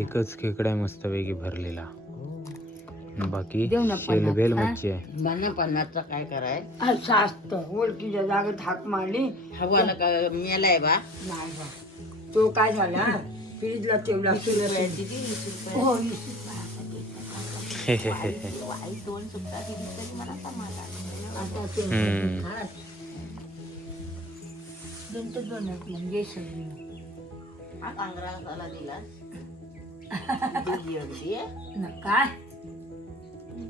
एकच खेकडा आहे मस्तपैकी भरलेला, बाकी शेलबेल मच्छी आहे. पन्नासचा काय कराय असं असतं. ओळखीच्या जागेत हाक मारली हवाला का मेलाय बा. नाही बा. तो काय झाला फ्रीजला ठेवला. हो, 20 रुपये. दोन सुद्धा दिली तरी मला समाधान. आता ते हम्म. खास. दोन म्हणजे सगळी हा कांगराला दिला दिली अगदी ना काय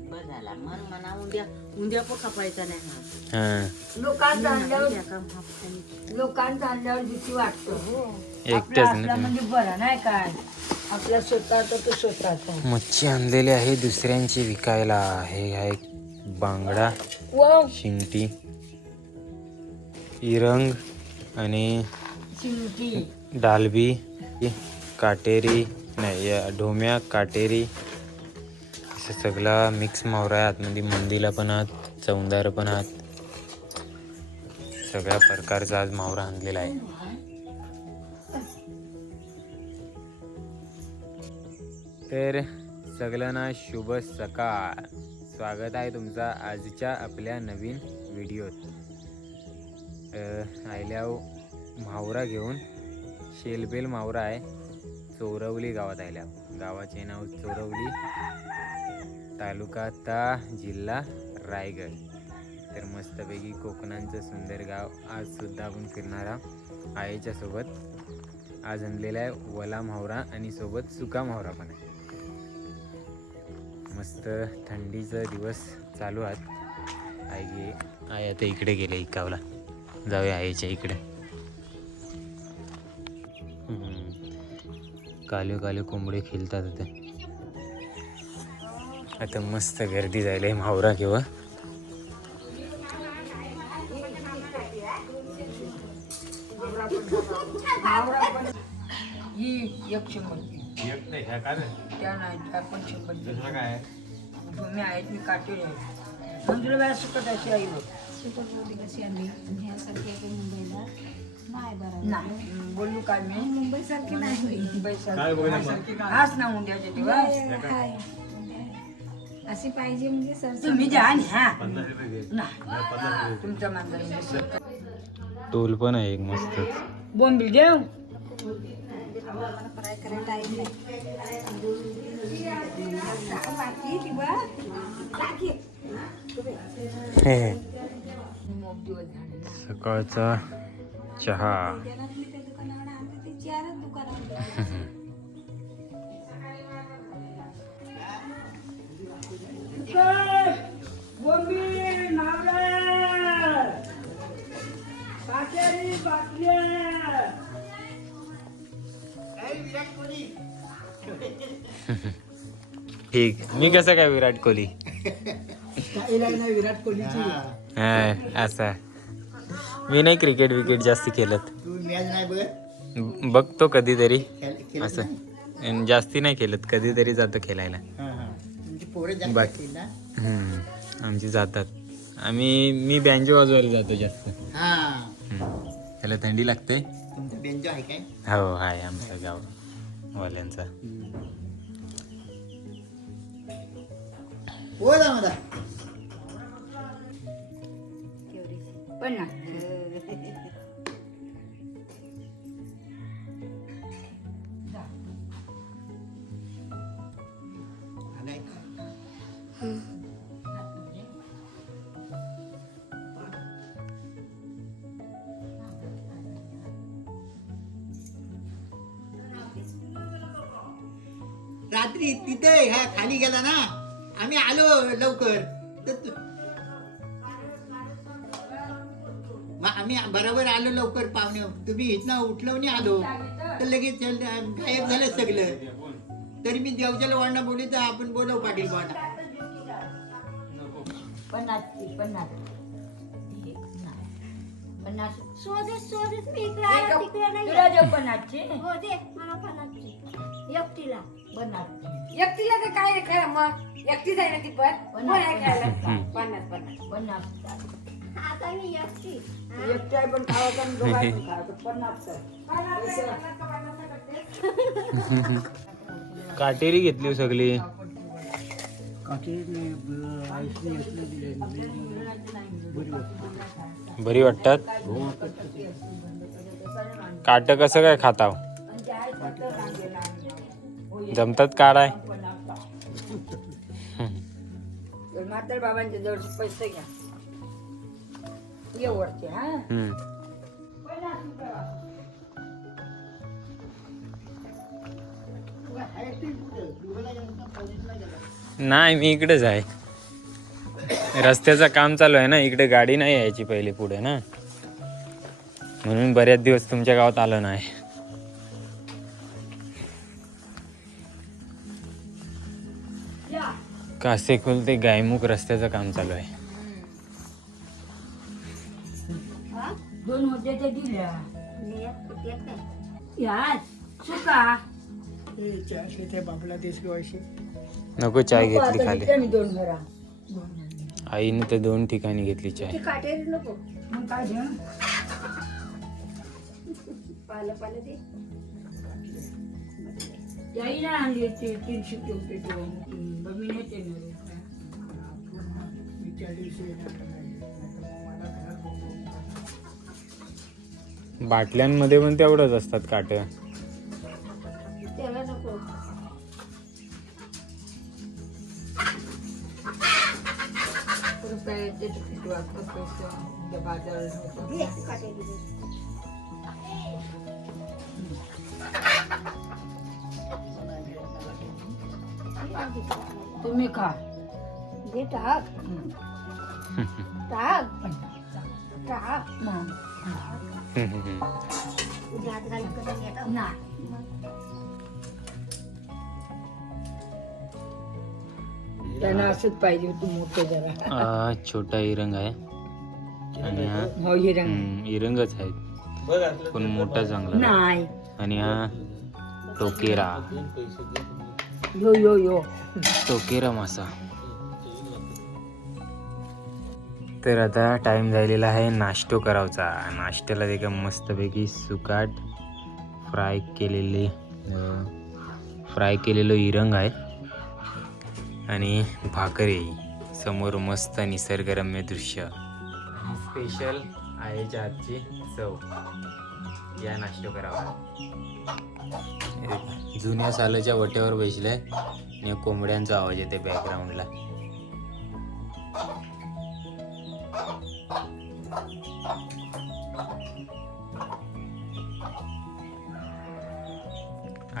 बस झाला. मन मना उद्या उद्या पण खपायचा नाही हा. हा. लोकांचा आणल्यावर भीती वाटतं. आपला एकट्याच असला ना. म्हणजे बरं नाही काय. आपला स्वतःचा तो स्वतःचा. मच्छी आणलेली आहे दुसऱ्यांची विकायला. हे आहे बांगडा, वाव, शिंगटी, इरंग आणि चिमटी. डालबी, काटेरी नाही ढोम्या, काटेरी असं सगळा मिक्स मावरा आहे. आतमध्ये मंदीला पण आहात, चौंदार पण आहात, सगळ्या प्रकारचा आज मावरा आणलेला आहे. तर सगळ्यांना शुभ सकाळ. स्वागत आहे तुमचा आजच्या आपल्या नवीन व्हिडिओत. आयल्याव मावरा घेऊन शेलबेल मावरा आहे. चोरवली गावात आयल्याव. गावाचे नाव चोरवली, तालुका ता, जिल्हा रायगड. तर मस्तपैकी कोकणांचं सुंदर गाव. आज सुद्धा आपण फिरणारा आईच्या सोबत. आज आणलेला आहे वला मावरा आणि सोबत सुका मावरा पण आहे. मस्त थंडीचा दिवस चालू आहेत. आई आता इकडे गेले इकावला. जाऊया आईच्या इकडे. काले काले कोंबडे खेळतात आता. आता मस्त गर्दी झाली मावरा किंवा ही 100 त्या नाही त्या पण 100. तुम्ही आहेत मी काटेल आहे. मंजुला वेळा सुकत अशी आई बघ. नाही बोलू काय मी मुंबईसारखी नाही. मुंबईसारखी हाच ना उद्याचे दिवस. अशी पाहिजे म्हणजे सर तुम्ही द्या आणि ह्या नाही तुमच्या मांजर टोल पण आहे एक मस्त. बोंबील देव फ्राय करायला टाईम सकाळचा चहा. बोंबील नारळ काटेरी बाटल्या. ठीक. मी कसं काय विराट कोहली. विराट कोहलीची हा असं मी नाही क्रिकेट विकेट जास्त खेळत. बघतो कधीतरी असं. जास्ती नाही खेळत, कधीतरी जातो खेळायला. बाकी आमची जातात. मी बँजो वाजवायला जातो जास्त. त्याला थंडी लागते. हो आहे आमचा गाव वाल्यांचा. पण ना रात्री तिथे ह्या खाली गेला ना, आम्ही आलो लवकर. मग आम्ही बरोबर आलो लवकर पाहुणे. तुम्ही इथनं उठलो नाही आलो तर लगेच गायब झालं सगळं. तरी मी देवच्याला वाढणं बोलले तर आपण बोलव पाटील वाढणं. शोधत मी इकडे आले, तिकडे नाही. तुला देव पन्नासची. हो दे मला पन्नासची. एकटीला एकटीला तर काय खरं मग एकटीच आहे ना ती पण कोण आहे खायला 50 आता मी एकटी. एकटी आहे पण खावं पण दोघं आहे पण खावं. 50. काटेरी घेतली हो सगळी. बरी वाटतात. काट कसं काय खाताव? जमतात काढाय? म्हातार बाबांच्या जवळ पैसे घ्या ये वरचे हा. नाही मी इकडेच आहे. रस्त्याचं काम चालू आहे ना, इकडे गाडी नाही यायची पहिले पुढे ना, म्हणून बऱ्याच दिवस तुमच्या गावात आलो नाही. कासेखोल ते गायमुख रस्त्याचं काम चालू आहे. दोन होते ते दिल्या मी एक नाही. यार सुका नको चाय घेतली खाली. त्यांनी दोन घरा आईने तर 2 ठिकाणी घेतली चाय. ते काटेरी नको. मग काय द्या पालं पालं दे. याही ना आणली 300 रुपये मी नेते बाटल्यांमध्ये पण तेवढंच असतात काट. त्याला नको. रुपये ते किती वाजता पैसे बाजारात दे काटेरी दे. तुम्ही खा दे टाक. टाक. टाक. हात घालून करून घेता. नाही त्यांना असंच पाहिजे होतं मोठं जरा. छोटा इरंग आहे आणि हा हो हे रंग इरंगच आहे पण मोठा चांगला. नाही आणि हा टोकेरा. यो यो यो टोकेरा मासा. तर आता टाइम झालेला आहे नाश्तो करायचा. नाश्त्याला ते का मस्तपैकी सुकाट फ्राय केलेलं इरंग आहे आणि भाकरी समोर मस्त निसर्गरम्य दृश्य. स्पेशल आईच्या हातची चव. या नाश्तो करावा. जुन्या सालाच्या वट्यावर बसलाय आणि कोंबड्यांचा आवाज येते बॅकग्राऊंडला.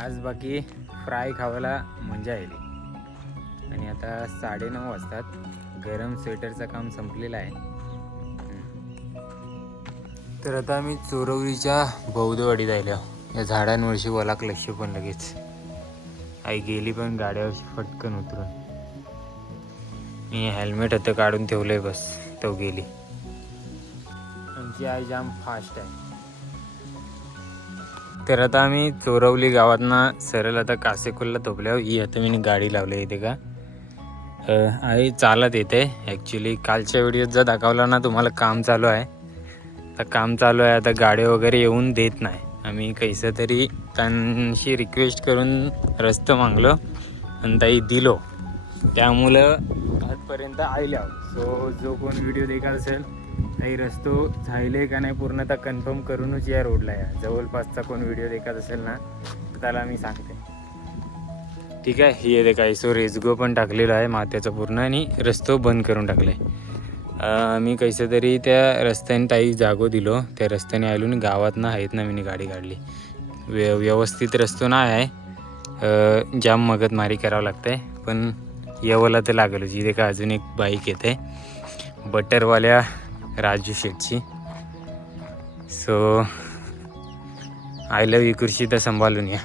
आज बाकी फ्राय खावायला मजा आली. आणि आता 9:30 वाजतात. गरम स्वेटरचं काम संपलेलं आहे. तर आता आम्ही चोरवलीच्या बौद्धवाडीत आलो. या झाडांवरशी वलाक लक्ष पण लगेच. आई गेली पण गाड्यावरशी फटकन उतरून. मी हेल्मेट होतं काढून ठेवलंय बस तो गेली. आमची आई जाम फास्ट आहे. तर आता आम्ही चोरवली गावातनं सरळ आता कासेकोलला थोपल्यावर ही आता मी गाडी लावली इथे का. आई चालत येते. ॲक्च्युली कालच्या व्हिडिओत जर दाखवला ना तुम्हाला काम चालू आहे. तर काम चालू आहे आता गाडी वगैरे येऊन देत नाही. आम्ही कैसं तरी त्यांची रिक्वेस्ट करून रस्ता मागलो आणि ताई दिलो. त्यामुळं आजपर्यंत आल्या. सो जो कोण व्हिडिओ देखत असेल काही रस्तो झाले का नाही पूर्णतः कन्फर्म करूनच या रोडला या. जवळपासचा कोण व्हिडिओ देखत असेल ना तर त्याला मी सांगते. ठीक आहे. हे दे काय सो रेसगो पण टाकलेला आहे मात्याचा पूर्ण आणि रस्तो बंद करून टाकला आहे. मी कैसे तरी त्या रस्त्याने ताई जागो दिलो. त्या रस्त्याने आलो आणि गावातनं आहेत ना मी गाडी काढली. व्यवस्थित रस्तो नाही आहे. जाम मगतमारी करावं लागतं आहे पण येवला तर लागलो. जिथे का अजून एक बाईक येते बटरवाल्या राजू शेटची. सो आईला विकुर्शी तर सांभाळून या.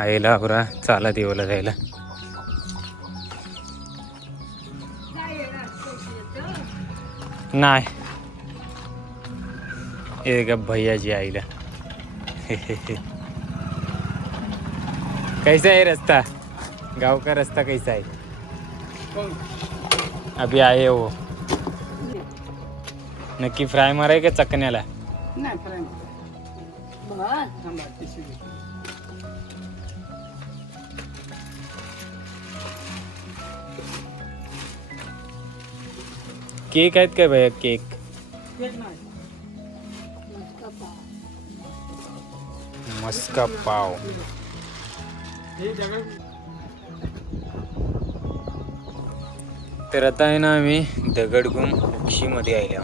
आईला बरा चालत येवला जायला. नाही हे का भैयाजी आईला. कैसा आहे रस्ता गाव का रस्ता कैसा आहे. अभी आए हो नक्की फ्राय माराय का चकण्याला. थांबा पिशवी घेतो. केक आहेत काय भैया? केक केक नाही. मस्का पाव. हे जगात तर आता आहे ना आम्ही दगडगम हुक्षीमध्ये आलो.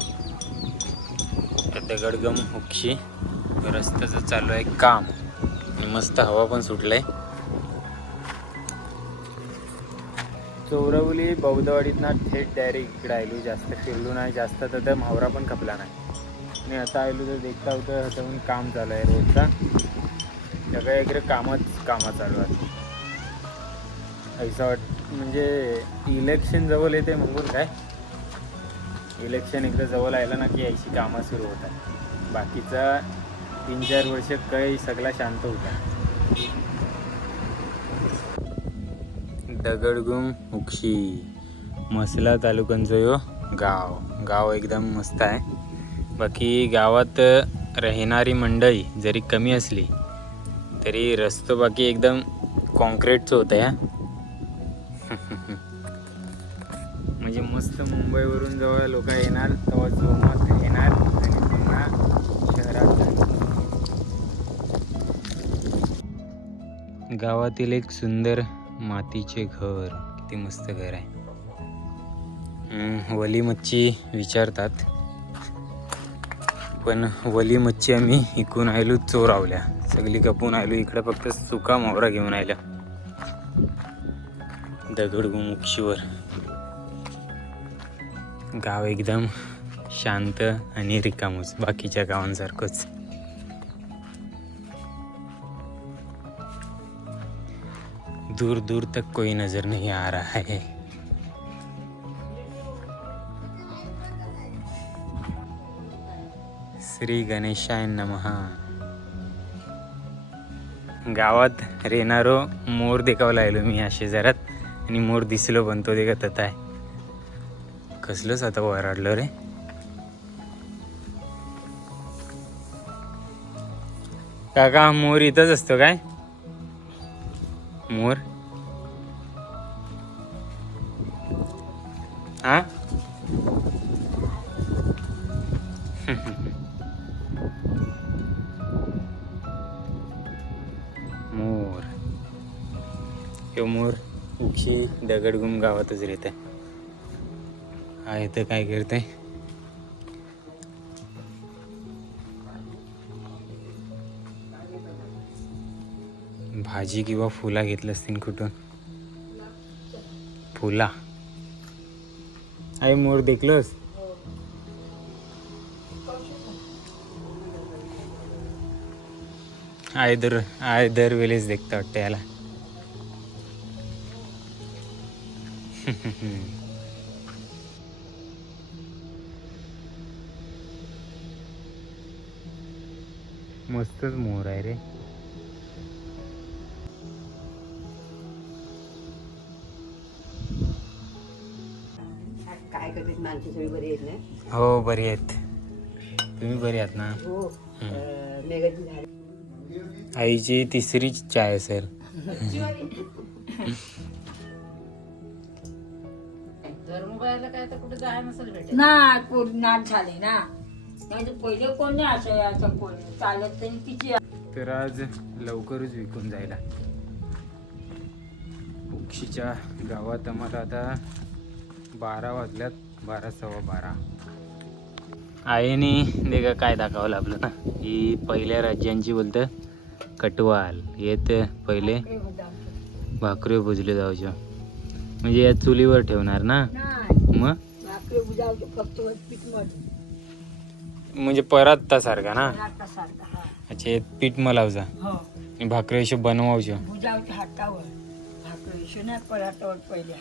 तर दगडगम हुक्षी रस्त्याचं चालू आहे काम आणि मस्त हवा पण सुटलंय. चोरवली बौद्धवाडीतनं थेट डायरेक्ट इकडे आलो. जास्त फिरलो नाही, जास्त तर म्हावरा पण खपला नाही. आणि आता आलो तर देखता होतं हातावरून काम चालू आहे रोजचा. सगळ्या इकडे कामं चालू आहेत. ऐसा वाट म्हणजे इलेक्शन जवळ येते म्हणून काय, इलेक्शन एकदा जवळ आलं ना की अशी कामं सुरू होतात. बाकीचा 3-4 वर्ष काही सगळा शांत होता. दगडगुम हुक्षी मसला तालुक्यांचं यो गाव एकदम मस्त आहे. बाकी गावात राहणारी मंडळी जरी कमी असली तरी रस्तो बाकी एकदम कॉन्क्रीटचं होतं या. म्हणजे मस्त मुंबईवरून जेव्हा लोक येणार तेव्हा जोमात येणार आणि पुन्हा शहरात जाणार. गावातील एक सुंदर मातीचे घर, किती मस्त घर आहे. वली मच्छी विचारतात, पण वली मच्छी आम्ही इकून आलो चोरावल्या. सगळी कापून आलो इकडं, फक्त सुका मोहरा घेऊन आल्या दगडगुम हुक्षीवर. गाव एकदम शांत आणि रिकामच, बाकीच्या गावांसारखंच. दूर दूर तक कोई नजर नहीं आ रहा है. श्री गणेशाय नमः. गावात रेनारो मोर देखावला आलो मी या शेजारात, आणि मोर दिसलो बनतो देखत आता आहे. कसलंच आता वराडलं रे. काका मोर इथंच असतो काय? मोर हा मोर. हे मोर हुक्षी दगडगुम गावातच राहते. हा इथं काय करते? भाजी किंवा फुला घेतलं असतील कुठून. फुला आहे. मोर देखलोस? आय दर वेळेस देखता वाटतं याला. मस्तच मोर आहे रे. काय करतात माणसं सगळी बरी आहेत ना? हो बरी आहेत. तुम्ही बरी आहात ना? हो. मेघाची झाली. आईची तिसरी चाय असेल. नाही कोण नाच झाले ना. नाही पहिले कोण नाही असं कोण चालत तरी तिची. तर आज लवकरच विकून जायला. हुक्षीच्या गावात आम्हाला आता 12 वाजल्यात. 12:15. आईने देखा काय दाखवलं आपलं ना, ही पहिल्या राज्यांची बोलतं कटवाल येत पहिले भाकरी भुजले जाऊच्या. म्हणजे या चुलीवर ठेवणार ना मग. म्हणजे पराठा सारखा ना. अच्छा हे पीठ मलावचा आणि भाकरी अशी बनवायच्या. हातावर भाकरी नाही पराठावर पहिले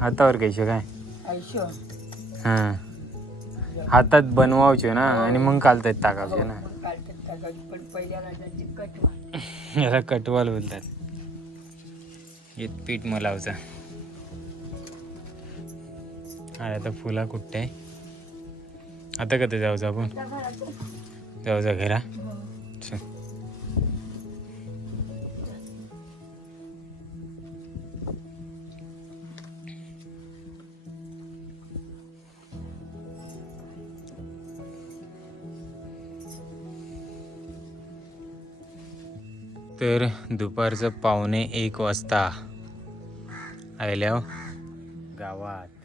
हातावर घ्यायचं काय? आयशो हा हातात बनवायचे ना आणि मग कालतात टाकायचे ना. पण पहिल्या राजाची कटवा. याला कटवाल बोलतात. हे पीठ मलावचा. हा आता फुला कुठे आहे? आता कधी जाऊचं आपण? जाऊचा घरा. चल. तर दुपारचं 12:45 वाजता आयल्या गावात